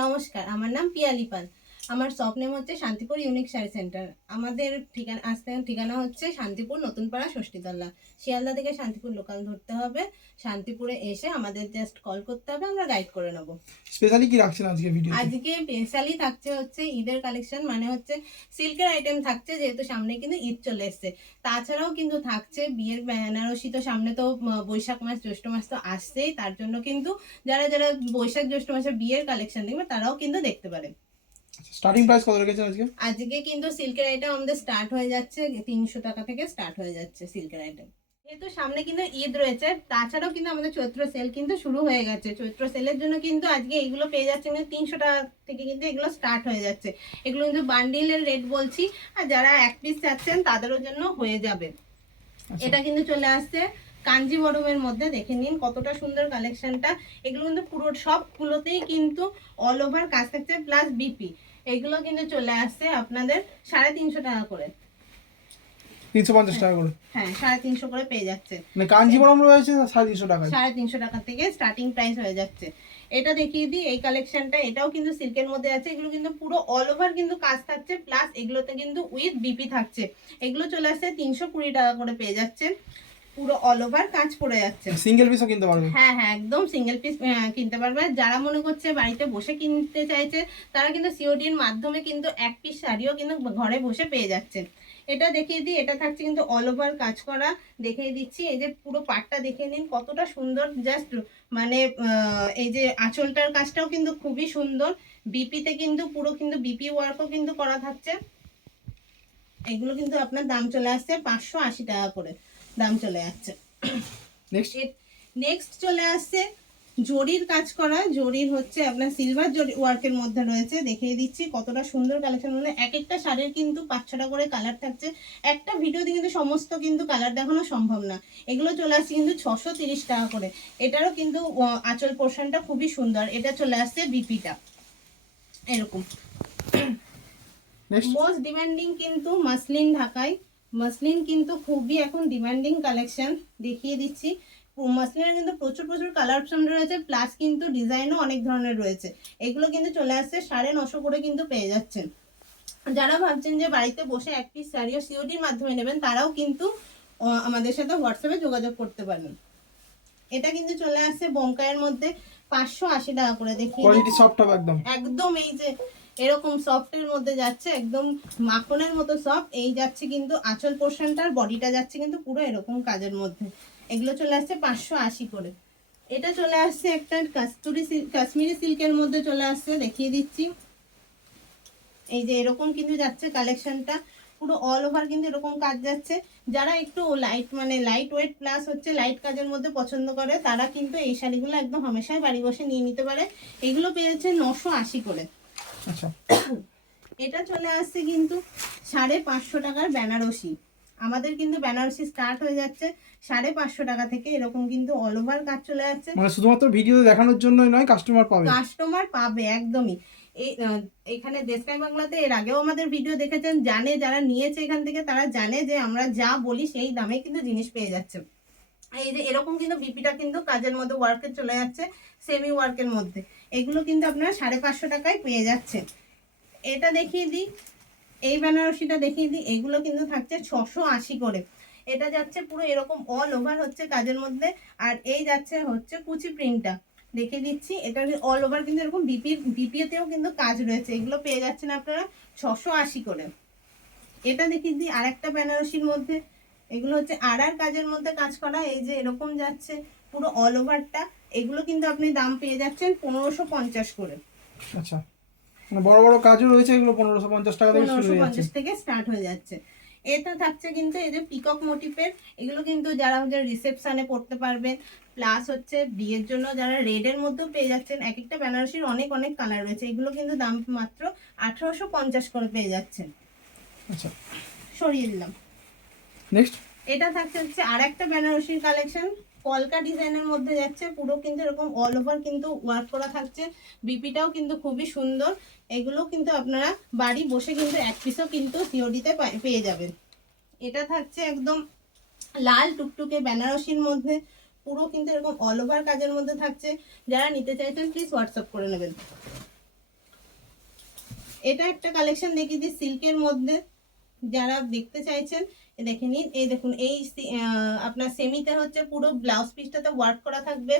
নমস্কার, আমার নাম পিয়ালি পাল। আমার শপ নেম হচ্ছে শান্তিপুর ইউনিক শাড়ি সেন্টার। আমাদের ঠিকানা হচ্ছে শান্তিপুর নতুনপাড়া ষষ্ঠীতলা। শিয়ালদা থেকে শান্তিপুর লোকাল ধরতে হবে। শান্তিপুরে এসে আমাদের জাস্ট কল করতে হবে, আমরা গাইড করে নেব। স্পেশালি কি রাখছেন আজকে ভিডিওতে? আজকে স্পেশালি থাকছে হচ্ছে ঈদের কালেকশন, মানে হচ্ছে সিল্কের আইটেম থাকছে, যেহেতু সামনে কিন্তু ঈদ চলে এসছে। তাছাড়াও কিন্তু থাকছে বিয়ের বেনারসি। তো সামনে তো বৈশাখ মাস জ্যৈষ্ঠ মাস তো আসছেই, তার জন্য কিন্তু যারা যারা বৈশাখ জ্যৈষ্ঠ মাসে বিয়ের কালেকশন দেখবে তারাও কিন্তু দেখতে পারে। স্টার্টিং প্রাইস কত রেখেছেন আজকে? আজকে কিন্তু সিল্কের আইটেম আমাদের স্টার্ট হয়ে যাচ্ছে 300 টাকা থেকে স্টার্ট হয়ে যাচ্ছে সিল্কের আইটেম। যেহেতু সামনে কিন্তু ঈদ রয়েছে, তাছাড়াও কিন্তু আমাদের চৈত্র সেল কিন্তু শুরু হয়ে গেছে। চৈত্র সেলের জন্য কিন্তু আজকে এগুলো পেয়ে যাচ্ছে কিন্তু 300 টাকা থেকে কিন্তু এগুলো স্টার্ট হয়ে যাচ্ছে। এগুলো কিন্তু বান্ডিলের রেট বলছি, আর যারা এক পিস চাচ্ছেন তাদেরও জন্য হয়ে যাবে। এটা কিন্তু চলে আসছে কাঞ্জিবরমের মধ্যে, দেখে নিন কতটা সুন্দর কালেকশনটা। এগুলো কিন্তু পুরো সবগুলোতেই কিন্তু অল ওভার কাজ থাকছে প্লাস বিপি। এগুলো কিন্তু চলে আসছে আপনাদের 350 টাকা করে। 350 টাকা করে? হ্যাঁ, 350 করে পেয়ে যাচ্ছে। মানে কাঞ্জিবরম রয়েছে 350 টাকা। 350 টাকা থেকে স্টার্টিং প্রাইস হয়ে যাচ্ছে। এটা দেখিয়ে দিই এই কালেকশনটা, এটাও কিন্তু সিল্কের মধ্যে আছে। এগুলো কিন্তু পুরো অল ওভার কিন্তু কাজ থাকছে, প্লাস এগুলোতে কিন্তু উইথ বিপি থাকছে। এগুলো চলে আসছে 320 টাকা করে পেয়ে যাচ্ছে। পুরো অল ওভার কাজ পড়ে যাচ্ছে। সিঙ্গেল পিসও কিনতে পারবে? হ্যাঁ হ্যাঁ, একদম সিঙ্গেল পিস কিনতে পারবে। যারা মনে করছে বাড়িতে বসে কিনতে চাইছে, তারা কিন্তু সিওডির মাধ্যমে কিন্তু এক পিস শাড়িও কিন্তু ঘরে বসে পেয়ে যাচ্ছে। এটা দেখিয়ে দিই, এটা থাকছে কিন্তু অল ওভার কাজ করা। দেখিয়ে দিচ্ছি, এই যে পুরো পাটটা দেখে নিন কতটা সুন্দর। জাস্ট মানে এই যে আঁচলটার কাজটাও কিন্তু খুবই সুন্দর। বিপিতে কিন্তু পুরো কিন্তু বিপি ওয়ার্কও কিন্তু করা থাকছে। এগুলো কিন্তু আপনার দাম চলে আসছে 580 টাকা করে দাম চলে যাচ্ছে। নেক্সট চলে আসছে জরির কাজ করা। জরির হচ্ছে আপনার সিলভার জরি ওয়ার্কের মধ্যে রয়েছে। দেখিয়ে দিচ্ছি কতটা সুন্দর কালেকশন। মানে এক একটা শাড়ির কিন্তু 5-6টা করে কালার থাকছে। একটা ভিডিওতে কিন্তু সমস্ত কিন্তু কালার দেখানো সম্ভব না। এগুলো চলে আসছে কিন্তু 630 টাকা করে। এটারও কিন্তু আঁচল পোর্শনটা খুবই সুন্দর। এটা চলে আসছে বিপিটা এরকম। মোস্ট ডিমান্ডিং কিন্তু মাসলিন ঢাকাই। মাসলিন কিন্তু খুবই এখন ডিমান্ডিং কালেকশন। দেখিয়ে দিচ্ছি, মাসলিনের কিন্তু প্রচুর প্রচুর কালার অপশন রয়েছে, প্লাস কিন্তু ডিজাইনও অনেক ধরনের রয়েছে। এগুলো কিন্তু চলে আসছে 950 করে কিন্তু পেয়ে যাচ্ছেন। যারা ভাবছেন যে বাড়িতে বসে এক পিস শাড়িও সিওডির মাধ্যমে নেবেন, তারাও কিন্তু আমাদের সাথে হোয়াটসঅ্যাপে যোগাযোগ করতে পারেন। এটা কিন্তু চলে আসছে বোমকায়ের মধ্যে 580 টাকা করে। দেখিয়ে কোয়ালিটি সফট হবে একদম। একদম এই যে এরকম সফটের মধ্যে যাচ্ছে, একদম মাখনের মতো সফট। এই যাচ্ছে কিন্তু আঁচল পোর্শনটার, বডিটা যাচ্ছে কিন্তু পুরো এরকম কাজের মধ্যে। এগুলো চলে আসছে 580 করে। এটা চলে আসছে একটা কাশ্মীরি সিল্কের মধ্যে চলে আসছে, দেখিয়ে দিচ্ছি। এই যে এরকম কিন্তু যাচ্ছে কালেকশনটা, পুরো অল ওভার কিন্তু এরকম কাজ যাচ্ছে। যারা একটু লাইট মানে লাইট ওয়েট প্লাস হচ্ছে লাইট কাজের মধ্যে পছন্দ করে, তারা কিন্তু এই শাড়িগুলো একদম হামেশাই বাড়ি বসে নিয়ে নিতে পারে। এগুলো পেয়েছে 980 করে। আচ্ছা, এটা চলে আসছে কিন্তু 550 টাকার বেনারসি। আমাদের কিন্তু বেনারসি স্টার্ট হয়ে যাচ্ছে 550 টাকা থেকে। এরকম কিন্তু অল ওভার কাজ চলে যাচ্ছে। মানে শুধুমাত্র ভিডিওতে দেখানোর জন্যই নয়, কাস্টমার পাবে। কাস্টমার পাবে একদমই। এখানে দেশকাই বাংলাতে এর আগেও আমাদের ভিডিও দেখেছেন, জানে যারা নিয়েছে এখান থেকে, তারা জানে যে আমরা যা বলি সেই দামে কিন্তু জিনিস পেয়ে যাচ্ছে। এই যে এরকম কিন্তু বিপিটা কিন্তু কাজের মধ্যে ওয়ার্কে চলে যাচ্ছে, সেমি ওয়ার্কের মধ্যে। এগুলো কিন্তু আপনারা 550 টাকায় পেয়ে যাচ্ছে। এটা দেখিয়ে দিই, এই বেনারসিটা দেখিয়ে দিই। এগুলো কিন্তু থাকছে 680 করে। এটা যাচ্ছে পুরো এরকম অল ওভার হচ্ছে কাজের মধ্যে। আর এই যাচ্ছে হচ্ছে কুচি প্রিন্টটা, দেখিয়ে দিচ্ছি। এটা অল ওভার কিন্তু এরকম বিপিএতেও কিন্তু কাজ রয়েছে। এগুলো পেয়ে যাচ্ছেন আপনারা 680 করে। এটা দেখিয়ে দিই আর একটা বেনারসির মধ্যে। এগুলো হচ্ছে আড়ার কাজের মধ্যে কাজ করা। এই যে এরকম যাচ্ছে পুরো অল ওভারটা। এগুলো কিন্তু আপনি দাম পেয়ে যাচ্ছেন 1550 করে। আচ্ছা, মানে বড় বড় কাজও রয়েছে, এগুলো 1550 টাকা থেকে শুরু হয়ে যাচ্ছে। 1550 থেকে স্টার্ট হয়ে যাচ্ছে। এটা থাকছে কিন্তু এই যে পিকক মোটিভের। এগুলো কিন্তু যারা রিসেপশনে পড়তে পারবেন, প্লাস হচ্ছে বিয়ের জন্য যারা রেডের মধ্যেও পেয়ে যাচ্ছেন। এক একটা বেনারসির অনেক অনেক কালার রয়েছে। এগুলো কিন্তু দাম মাত্র 1850 করে পেয়ে যাচ্ছেন। আচ্ছা, সরিয়ে দিলাম। নেক্সট এটা থাকছে হচ্ছে আর একটা বেনারসির কালেকশন, কলকা ডিজাইনের মধ্যে যাচ্ছে। পুরো কিন্তু এরকম অল ওভার কিন্তু ওয়ার্ক করা থাকছে। বিপিটাও কিন্তু খুবই সুন্দর। এগুলো কিন্তু আপনারা বাড়ি বসে কিন্তু এক পিসও কিন্তু সিওডিতে পেয়ে যাবেন। এটা থাকছে একদম লাল টুকটুকে বেনারসির মধ্যে, পুরো কিন্তু এরকম অল ওভার কাজের মধ্যে থাকছে। যারা নিতে চাইছেন প্লিজ হোয়াটসঅ্যাপ করে নেবেন। এটা একটা কালেকশন দেখিয়ে দিই সিল্কের মধ্যে, যারা দেখতে চাইছেন দেখে নিন। এই দেখুন এই আপনার সেমিতে হচ্ছে পুরো ব্লাউজ পিসটাতে ওয়ার্ক করা থাকবে,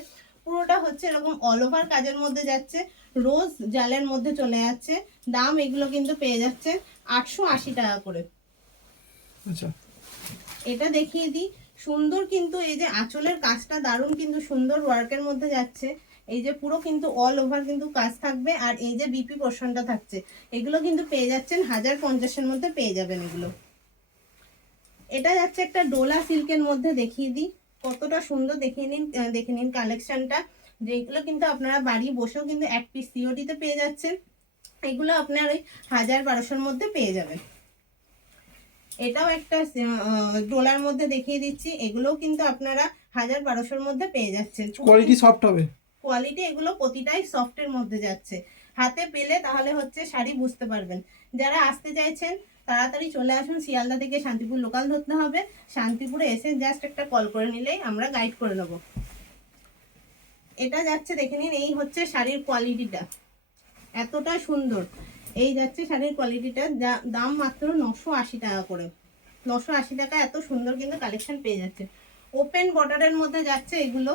পুরোটা হচ্ছে এরকম অল ওভার কাজের মধ্যে যাচ্ছে, রোজ জালের মধ্যে চলে যাচ্ছে। দাম এগুলো কিন্তু পেয়ে যাচ্ছে 880 টাকা করে। আচ্ছা, এটা দেখিয়ে দিই সুন্দর কিন্তু এই যে আঁচলের কাজটা দারুণ কিন্তু সুন্দর ওয়ার্কের মধ্যে যাচ্ছে। এই যে পুরো কিন্তু অল ওভার কিন্তু কাজ থাকবে, আর এই যে বিপি পোর্শনটা থাকছে, এগুলো কিন্তু পেয়ে যাচ্ছেন 1050-এর মধ্যে পেয়ে যাবেন এগুলো। এটা যাচ্ছে একটা ডোলা সিল্কের মধ্যে, দেখিয়ে দিই কতটা সুন্দর, দেখে নিন কালেকশনটা। যেগুলো কিন্তু আপনারা বাড়ি বসেও কিন্তু এক পিস সিওডিতে পেয়ে যাচ্ছেন, এগুলো আপনার ওই 1000-1200-এর মধ্যে পেয়ে যাবেন। এটাও একটা ডোলার মধ্যে দেখিয়ে দিচ্ছি, এগুলোও কিন্তু আপনারা 1000-1200-এর মধ্যে পেয়ে যাচ্ছেন। কোয়ালিটি সফট হবে, কোয়ালিটি এগুলো প্রতিটাই সফটের মধ্যে যাচ্ছে। হাতে পেলে তাহলে হচ্ছে শাড়ি বুঝতে পারবেন। যারা আসতে চাইছেন তাড়াতাড়ি চলে আসুন, শিয়ালদা থেকে শান্তিপুর লোকাল ধরতে হবে, শান্তিপুরে এসে জাস্ট একটা কল করে নিলেই আমরা গাইড করে নেব। এটা যাচ্ছে দেখে নিন, এই হচ্ছে শাড়ির কোয়ালিটিটা, এতটা সুন্দর। এই যাচ্ছে শাড়ির কোয়ালিটিটা, দাম মাত্র 980 টাকা করে। 980 টাকা এত সুন্দর কিন্তু কালেকশন পেয়ে যাচ্ছে। ওপেন বর্ডারের মধ্যে যাচ্ছে এগুলো,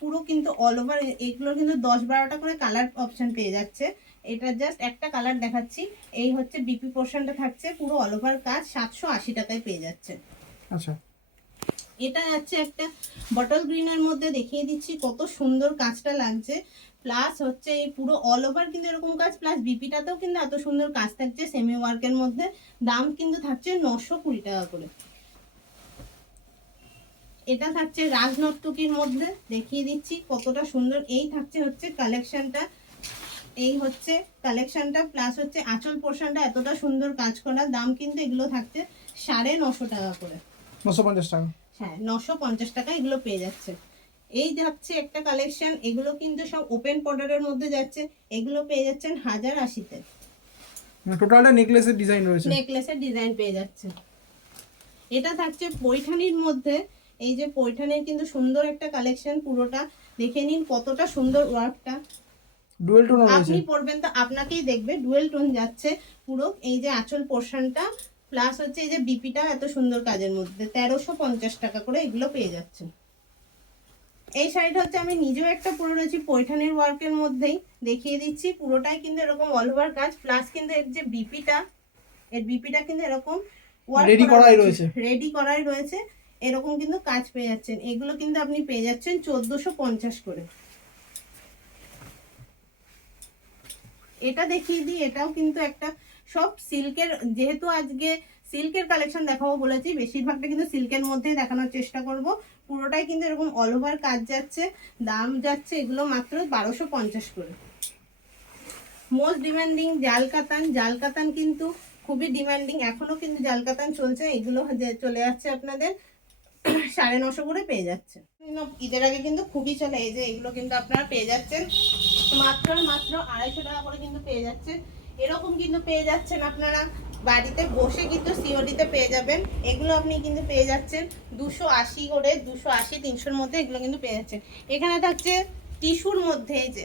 পুরো কিন্তু অল ওভার। এগুলো কিন্তু 10-12টা করে কালার অপশন পেয়ে যাচ্ছে। এটা জাস্ট একটা কালার দেখাচ্ছি। এই হচ্ছে বিপি পোর্শনটা থাকছে, পুরো অল ওভার কাজ 780 টাকায় পেয়ে যাচ্ছে। আচ্ছা, এটা যাচ্ছে একটা বটল গ্রিনের মধ্যে, দেখিয়ে দিচ্ছি কত সুন্দর কাজটা লাগছে। প্লাস হচ্ছে এই পুরো অল ওভার কিন্তু এরকম কাজ, প্লাস বিপিটাতেও কিন্তু এত সুন্দর কাজ থাকছে সেমি ওয়ার্কের মধ্যে। দাম কিন্তু থাকছে 920 টাকা করে। এটা থাকছে রাজনর্তকীর মধ্যে, দেখিয়ে দিচ্ছি কতটা সুন্দর। এই থাকছে হচ্ছে কালেকশনটা, এই হচ্ছে কালেকশনটা, প্লাস হচ্ছে আঁচল পোর্শনটা এতটা সুন্দর কাজ করা। দাম কিন্তু এগুলো থাকছে 950 টাকা করে। 950 টাকা। হ্যাঁ, 950 টাকা এগুলো পেয়ে যাচ্ছে। এই যাচ্ছে একটা কালেকশন, এগুলো কিন্তু সব ওপেন বর্ডারের মধ্যে যাচ্ছে, এগুলো পেয়ে যাচ্ছেন 1080-তে। টোটালটা নেকলেসের ডিজাইন রয়েছে, নেকলেসের ডিজাইন পেয়ে যাচ্ছে। এটা থাকছে পৈঠানির মধ্যে, এই যে পৈঠানির কিন্তু সুন্দর একটা কালেকশন, পুরোটা দেখে নিন কতটা সুন্দর ওয়ার্কটা। ডুয়েল টোন রয়েছে, আপনি পরবেন তো আপনাকেই দেখবে, ডুয়েল টোন যাচ্ছে পুরো। এই যে আঁচল পোর্শনটা, প্লাস হচ্ছে এই যে বিপিটা এত সুন্দর কাজের মধ্যে 1350 টাকা করে এগুলো পেয়ে যাচ্ছে। এই শাড়িটা হচ্ছে আমি নিজেও একটা পরে রয়েছি পৈঠানির ওয়ার্কের মধ্যেই, দেখিয়ে দিচ্ছি পুরোটাই কিন্তু এরকম অল ওভার কাজ, প্লাস কিন্তু এর যে বিপিটা, এর বিপিটা কিন্তু এরকম রেডি করাই রয়েছে, রেডি করাই রয়েছে, এরকম কিন্তু কাজ পেয়ে যাচ্ছেন। এগুলো কিন্তু আপনি পেয়ে যাচ্ছেন 1450 করে। এটা দেখিয়ে দিই, এটাও কিন্তু একটা সব সিল্কের, যেহেতু আজকে সিল্কের কালেকশন দেখাবো বলেছি, বেশিরভাগটা কিন্তু সিল্কের মধ্যেই দেখানোর চেষ্টা করব। পুরোটাই কিন্তু এরকম অল ওভার কাজ যাচ্ছে, দাম যাচ্ছে এগুলো মাত্র 1250 করে। মোস্ট ডিমান্ডিং জাল কাতান, জাল কাতান কিন্তু খুবই ডিমান্ডিং, এখনো কিন্তু জাল কাতান চলছে। এগুলো চলে যাচ্ছে আপনাদের 950 করে পেয়ে যাচ্ছে। ঈদের আগে কিন্তু খুবই চলে, এই যে এগুলো কিন্তু আপনারা পেয়ে যাচ্ছেন মাত্র 250 টাকা করে কিন্তু পেয়ে যাচ্ছে। এরকম কিন্তু পেয়ে যাচ্ছেন আপনারা বাড়িতে বসে কিন্তু সিওডিতে পেয়ে যাবেন। এগুলো আপনি কিন্তু পেয়ে যাচ্ছেন 280 করে, 280-300-র মধ্যে এগুলো কিন্তু পেয়ে যাচ্ছেন। এখানে থাকছে টিস্যুর মধ্যে, এই যে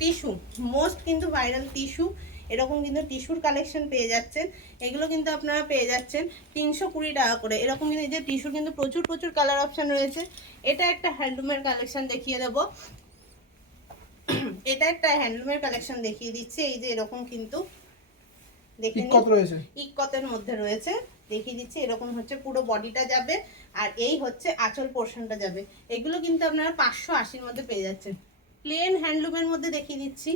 টিস্যু, মোস্ট কিন্তু ভাইরাল টিস্যু, এরকম কিন্তু টিস্যুর কালেকশন পেয়ে যাচ্ছেন। এগুলো কিন্তু আপনারা পেয়ে যাচ্ছেন 320 টাকা করে। এরকম কিন্তু এই যে টিস্যুর কিন্তু প্রচুর প্রচুর কালার অপশন রয়েছে। এটা একটা হ্যান্ডলুমের কালেকশন দেখিয়ে দেবো, এটা একটা হ্যান্ডলুমের কালেকশন দেখিয়ে দিচ্ছি। এই যে এরকম কিন্তু দেখে ইকত রয়েছে, ইকতের মধ্যে রয়েছে, দেখিয়ে দিচ্ছি। এরকম হচ্ছে পুরো বডিটা যাবে, আর এই হচ্ছে আঁচল পোর্শনটা যাবে। এগুলো কিন্তু আপনারা 580-র মধ্যে পেয়ে যাচ্ছেন। প্লেন হ্যান্ডলুমের মধ্যে দেখিয়ে দিচ্ছি,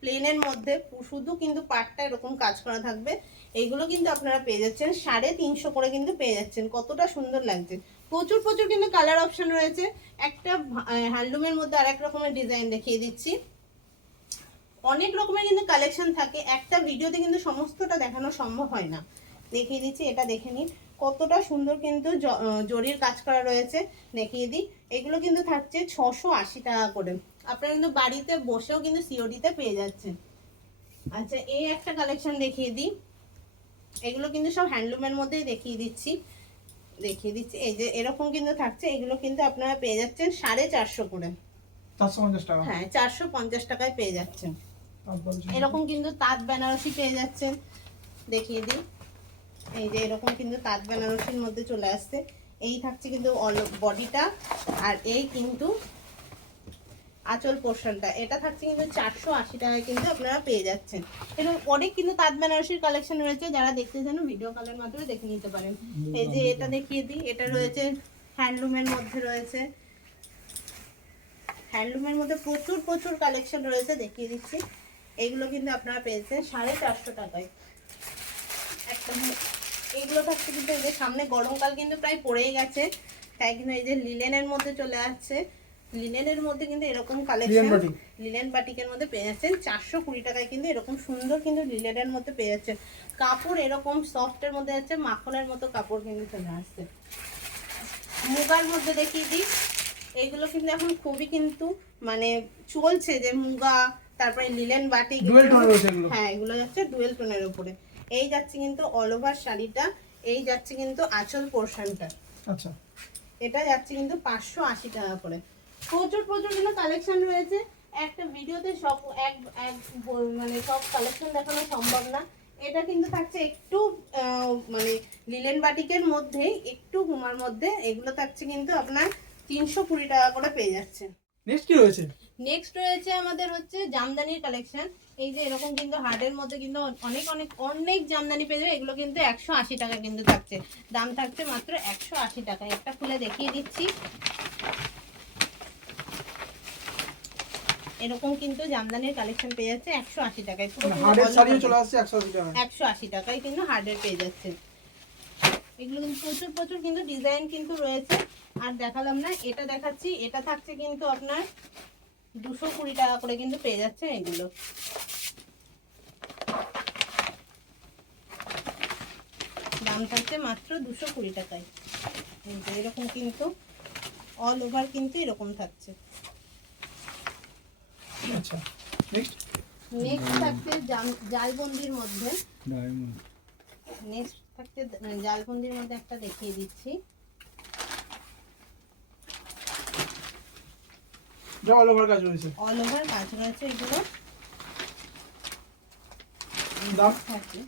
প্লেনের মধ্যে শুধু কিন্তু পাটটা এরকম কাজ করা থাকবে। এইগুলো কিন্তু আপনারা পেয়ে যাচ্ছেন 350 করে কিন্তু পেয়ে যাচ্ছেন। কতটা সুন্দর লাগছে, প্রচুর প্রচুর কিন্তু কালার অপশন রয়েছে। একটা হ্যান্ডলুমের মধ্যে আর এক রকমের ডিজাইন দেখিয়ে দিচ্ছি, অনেক রকমের কিন্তু কালেকশন থাকে, একটা ভিডিওতে কিন্তু সমস্তটা দেখানো সম্ভব হয় না। দেখিয়ে দিচ্ছি, এটা দেখে নিন কতটা সুন্দর কিন্তু জরির কাজ করা রয়েছে, দেখিয়ে দিই। এগুলো কিন্তু থাকছে 680 টাকা করে, আপনারা কিন্তু বাড়িতে বসেও কিন্তু সিওডিতে পেয়ে যাচ্ছেন। আচ্ছা, এই একটা কালেকশন দেখিয়ে দিই, এগুলো কিন্তু সব হ্যান্ডলুমের মধ্যেই দেখিয়ে দিচ্ছি। দেখিয়ে দিচ্ছি, এই যে এরকম কিন্তু থাকছে, এগুলো কিন্তু আপনারা পেয়ে যাচ্ছেন 450 করে। 450 টাকা। হ্যাঁ 450 টাকায় পেয়ে যাচ্ছেন। তারপর এরকম কিন্তু তাঁত বেনারসি পেয়ে যাচ্ছেন, দেখিয়ে দিই। এই যে এরকম কিন্তু তাঁত বেনারসির মধ্যে চলে আসছে। এই থাকছে কিন্তু অল বডিটা, আর এই কিন্তু আঁচল পোর্শনটা, এটা থাকছে কিন্তু 480 টাকায় কিন্তু আপনারা পেয়ে যাচ্ছেন। এরকম অনেক কিন্তু তাঁত বেনারসির কালেকশন রয়েছে, যারা দেখতে চান ভিডিও কলের মাধ্যমে দেখে নিতে পারেন। এই যে এটা দেখিয়ে দিই, এটা রয়েছে হ্যান্ডলুমের মধ্যে, রয়েছে হ্যান্ডলুমের মধ্যে প্রচুর প্রচুর কালেকশন রয়েছে, দেখিয়ে দিচ্ছি। এইগুলো কিন্তু আপনারা পেয়েছেন 450 টাকায় একদম। এইগুলো থাকছে কিন্তু এই যে সামনে গরমকাল কিন্তু প্রায় পড়েই গেছে, তাই কিন্তু এই যে লিলেনের মধ্যে চলে আসছে। লিলেনের মধ্যে কিন্তু এরকম কালেকশন, লিলেন বাটিকের মধ্যে পেয়ে যাচ্ছেন 420 টাকায় কিন্তু এরকম সুন্দর কিন্তু লিলেনের মধ্যে পেয়ে যাচ্ছেন। কাপড় এরকম সফটের মধ্যে যাচ্ছে, মাখনের মতো কাপড় কিন্তু চলে আসছে। মুগার মধ্যে দেখিয়ে দিই, এইগুলো কিন্তু এখন খুবই কিন্তু মানে চলছে, যে মুগা, তারপরে লিলেন বাটিক, হ্যাঁ এগুলো যাচ্ছে ডুয়েল টোনের উপরে। এই যাচ্ছে কিন্তু অল ওভার শাড়িটা, এই যাচ্ছে কিন্তু আঁচল পোর্শনটা। আচ্ছা, এটা যাচ্ছে কিন্তু 580 টাকা করে। প্রচুর প্রচুর কিন্তু কালেকশন রয়েছে, একটা ভিডিওতে সব মানে সব কালেকশন দেখানো সম্ভব না। এটা কিন্তু থাকছে একটু মানে লিলেন বাটিকের মধ্যে, একটু হুমার মধ্যে, এগুলো থাকছে কিন্তু আপনার 320 টাকা করে পেয়ে যাচ্ছে। নেক্সট কি রয়েছে? নেক্সট রয়েছে আমাদের হচ্ছে জামদানির কালেকশন। এই যে এরকম কিন্তু হার্ডের মধ্যে কিন্তু অনেক অনেক অনেক জামদানি পেয়ে যাবে। এগুলো কিন্তু 180 টাকা কিন্তু থাকছে, দাম থাকছে মাত্র 180 টাকা। একটা খুলে দেখিয়ে দিচ্ছি, এরকম কিন্তু জামদানির কালেকশন পেয়ে যাচ্ছে 180 টাকায়। হার্ডের শাড়িও চলে আসছে 180 টাকা, 180 টাকায় কিন্তু হার্ডের পেয়ে যাচ্ছে। এগুলো কিন্তু প্রচুর প্রচুর কিন্তু ডিজাইন কিন্তু রয়েছে, আর দেখালাম না, এটা দেখাচ্ছি। এটা থাকছে কিন্তু আপনার 220 টাকা করে কিন্তু পেয়ে যাচ্ছে। এগুলো দাম থাকছে মাত্র 220 টাকায়। এরকম কিন্তু অল ওভার কিন্তু এরকম থাকছে। আচ্ছা, নেক্সট থাকছে জালবন্দির মধ্যে, নেক্সট থাকছে জালবন্দির মধ্যে একটা দেখিয়ে দিচ্ছি। অল ওভার কাজ রয়েছে, অল ওভার কাজ রয়েছে। এগুলো থাকছে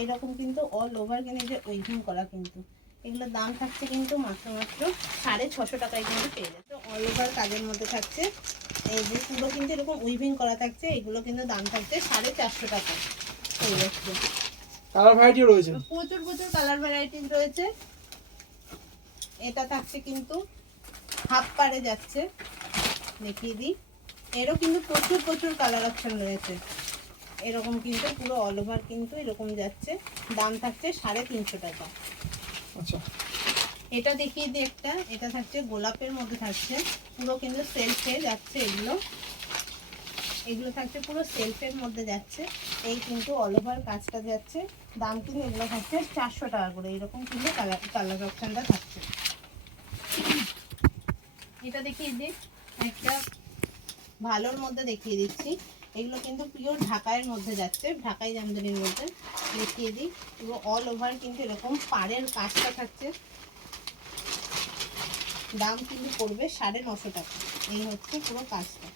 এরকম কিন্তু অল ওভার কিন্তু এই যে উইভিং করা, কিন্তু এগুলোর দাম থাকছে কিন্তু মাত্র 650 টাকায় কিন্তু পেয়ে যাচ্ছে। অল ওভার কাজের মধ্যে থাকছে, এই যে পুরো কিন্তু এরকম উইভিং করা থাকছে, এগুলো কিন্তু দাম থাকছে 450 টাকা পেয়ে যাচ্ছে। কালার ভ্যারাইটি রয়েছে, প্রচুর প্রচুর কালার ভ্যারাইটি রয়েছে। এটা থাকছে কিন্তু হাফ পাড়ে যাচ্ছে, দেখিয়ে দিই। এরও কিন্তু প্রচুর প্রচুর কালার অপশন রয়েছে। এরকম কিন্তু পুরো অল ওভার কিন্তু এরকম যাচ্ছে, দাম থাকছে 350 টাকা। আচ্ছা, এটা দেখিয়ে দিই একটা, এটা থাকছে গোলাপের মধ্যে থাকছে, পুরো কিন্তু সেলফে যাচ্ছে। এগুলো থাকছে পুরো সেলফের মধ্যে যাচ্ছে, এই কিন্তু অল ওভার কাজটা যাচ্ছে। দাম কিন্তু এগুলো থাকছে 400 টাকা করে। এরকম কিন্তু কালার অপশনটা থাকছে। এটা দেখিয়ে দিই একটা ভালোর মধ্যে দেখিয়ে দিচ্ছি। এগুলো কিন্তু পিওর ঢাকাইয়ের মধ্যে যাচ্ছে, ঢাকাই জামদানির মধ্যে দেখিয়ে দিই। পুরো অল ওভার কিন্তু এরকম পাড়ের কাজটা থাকছে, দাম কিন্তু পড়বে 950 টাকা। এই হচ্ছে পুরো কাজটা,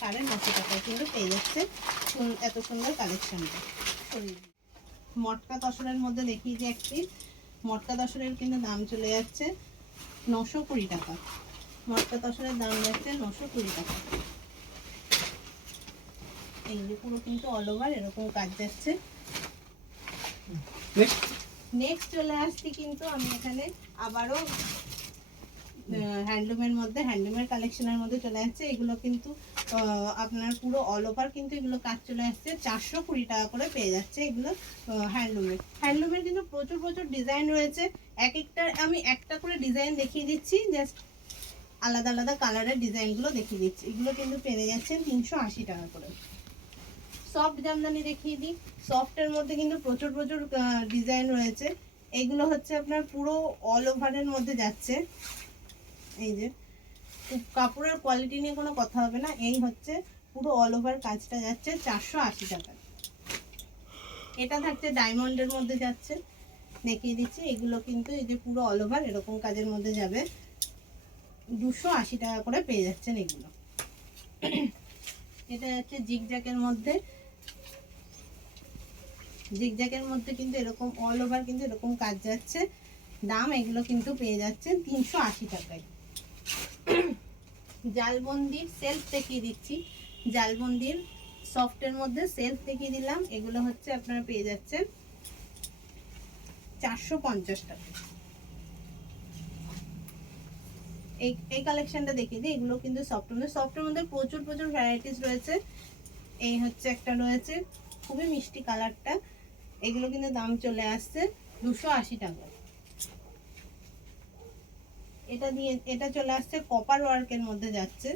950 টাকায় কিন্তু পেয়ে যাচ্ছে এত সুন্দর কালেকশনটা। মটকা তসরের মধ্যে দেখিয়ে যে একটি মটকা তসরের কিন্তু দাম চলে যাচ্ছে 920 টাকা। মটকা তসরের দাম যাচ্ছে 920 টাকা। এই যে পুরো কিন্তু অল ওভার এরকম কাজ যাচ্ছে। নেক্সট চলে আসছি কিন্তু আমি এখানে আবারও হ্যান্ডলুমের মধ্যে, হ্যান্ডলুমের কালেকশনের মধ্যে চলে আসছে। এগুলো কিন্তু আপনার পুরো অল ওভার কিন্তু এগুলো কাজ চলে আসছে, 420 টাকা করে পেয়ে যাচ্ছে। এগুলো হ্যান্ডলুমের কিন্তু প্রচুর প্রচুর ডিজাইন রয়েছে। আমি একটা করে ডিজাইন দেখিয়ে দিচ্ছি, জাস্ট আলাদা আলাদা কালারের ডিজাইনগুলো দেখিয়ে দিচ্ছি। এগুলো কিন্তু পেয়ে যাচ্ছেন 380 টাকা করে। সফট জামদানি দেখিয়ে দিই, সফটের মধ্যে কিন্তু প্রচুর প্রচুর ডিজাইন রয়েছে। এগুলো হচ্ছে আপনার পুরো অল ওভারের মধ্যে যাচ্ছে। এই যে কাপড়ের কোয়ালিটি নিয়ে কোনো কথা হবে না, এই হচ্ছে পুরো অল ওভার কাজটা যাচ্ছে 480 টাকা। এটা থাকছে ডায়মন্ডের মধ্যে যাচ্ছে, দেখিয়ে দিচ্ছি। এগুলো কিন্তু এই যে পুরো অল ওভার এরকম কাজের মধ্যে যাবে, 280 টাকা করে পেয়ে যাচ্ছেন এগুলো। এটা হচ্ছে জিগজ্যাগের মধ্যে, জিগজ্যাগের মধ্যে কিন্তু এরকম অল ওভার কিন্তু এরকম কাজ যাচ্ছে। দাম এগুলো কিন্তু পেয়ে যাচ্ছেন 380 টাকায়। জালবন্দির সেলফ দেখিয়ে দিচ্ছি, জালবন্দির সফটের মধ্যে সেলফ দেখিয়ে দিলাম। এগুলো হচ্ছে আপনারা পেয়ে যাচ্ছেন 450 টাকা। এই কালেকশনটা দেখিয়ে দিই, এগুলো কিন্তু সফটের মধ্যে প্রচুর ভ্যারাইটিস রয়েছে। এই হচ্ছে একটা রয়েছে খুবই মিষ্টি কালারটা, এগুলো কিন্তু দাম চলে আসছে 280 টাকা। এটা চলে আসছে কপার ওয়ার্কের মধ্যে যাচ্ছে,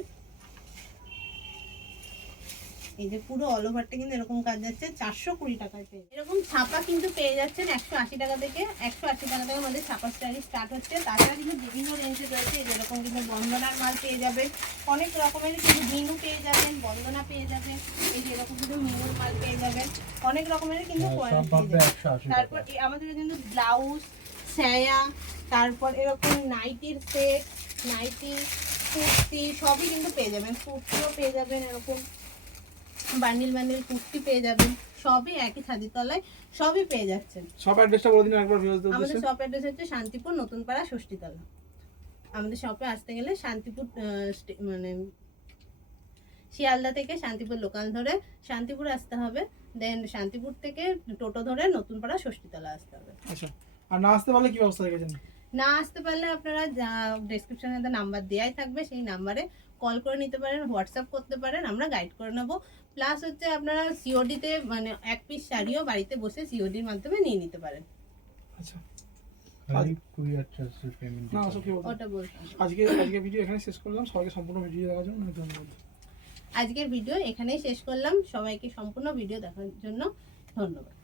এই যে পুরো অল ওভারটা কিন্তু এরকম কাজ যাচ্ছে 420 টাকায় পেয়ে। এরকম ছাপা কিন্তু পেয়ে যাচ্ছেন 180 টাকা থেকে, 180 টাকা থেকে আমাদের ছাপা স্টাইল স্টার্ট হচ্ছে। তাছাড়া কিন্তু বিভিন্ন রেঞ্জে রয়েছে, যেরকম কিন্তু বন্দনার মাল পেয়ে যাবেন, অনেক রকমের কিন্তু মিনু পেয়ে যাবেন, বন্দনা পেয়ে যাবেন, এই যে এরকম কিন্তু মিনুর মাল পেয়ে যাবেন, অনেক রকমের কিন্তু তারপর আমাদের কিন্তু ব্লাউজ, সায়া, তারপর এরকম নাইটির সেট, নাইটি, কুর্তি সবই কিন্তু পেয়ে যাবেন, কুর্তিও পেয়ে যাবেন, এরকম বান্ডিল কুর্তি পেয়ে যাবেন, সবই একই ছাদের তলায় সবই পেয়ে যাচ্ছেন। শপ অ্যাড্রেসটা বলে দিন একবার ভিউয়ারদের আমাদের উদ্দেশ্যে। শপ অ্যাড্রেস হচ্ছে শান্তিপুর নতুনপাড়া ষষ্ঠীতলা। আমাদের শপে আসতে গেলে শান্তিপুর মানে শিয়ালদা থেকে শান্তিপুর লোকাল ধরে শান্তিপুর আসতে হবে, দেন শান্তিপুর থেকে টোটো ধরে নতুনপাড়া ষষ্ঠীতলা আসতে হবে। আচ্ছা, আর না আসতে পারলে কি ব্যবস্থা রেখেছেন? না আসতে পারলে আপনারা ডেসক্রিপশনে নাম্বার দেওয়াই থাকবে, সেই নাম্বারে কল করে নিতে পারেন, হোয়াটসঅ্যাপ করতে পারেন, আমরা গাইড করে নেবো। প্লাস হচ্ছে আপনারা সিওডিতে মানে এক পিস শাড়িও বাড়িতে বসে সিওডির মাধ্যমে নিয়ে নিতে পারেন। আচ্ছা, পেমেন্ট না আসলে কি বলবো, ওটা বলতাম। আজকে ভিডিও এখানে শেষ করলাম। সবাইকে সম্পূর্ণ ভিডিও দেখার জন্য অনেক ধন্যবাদ। আজকের ভিডিও এখানেই শেষ করলাম, সবাইকে সম্পূর্ণ ভিডিও দেখার জন্য ধন্যবাদ।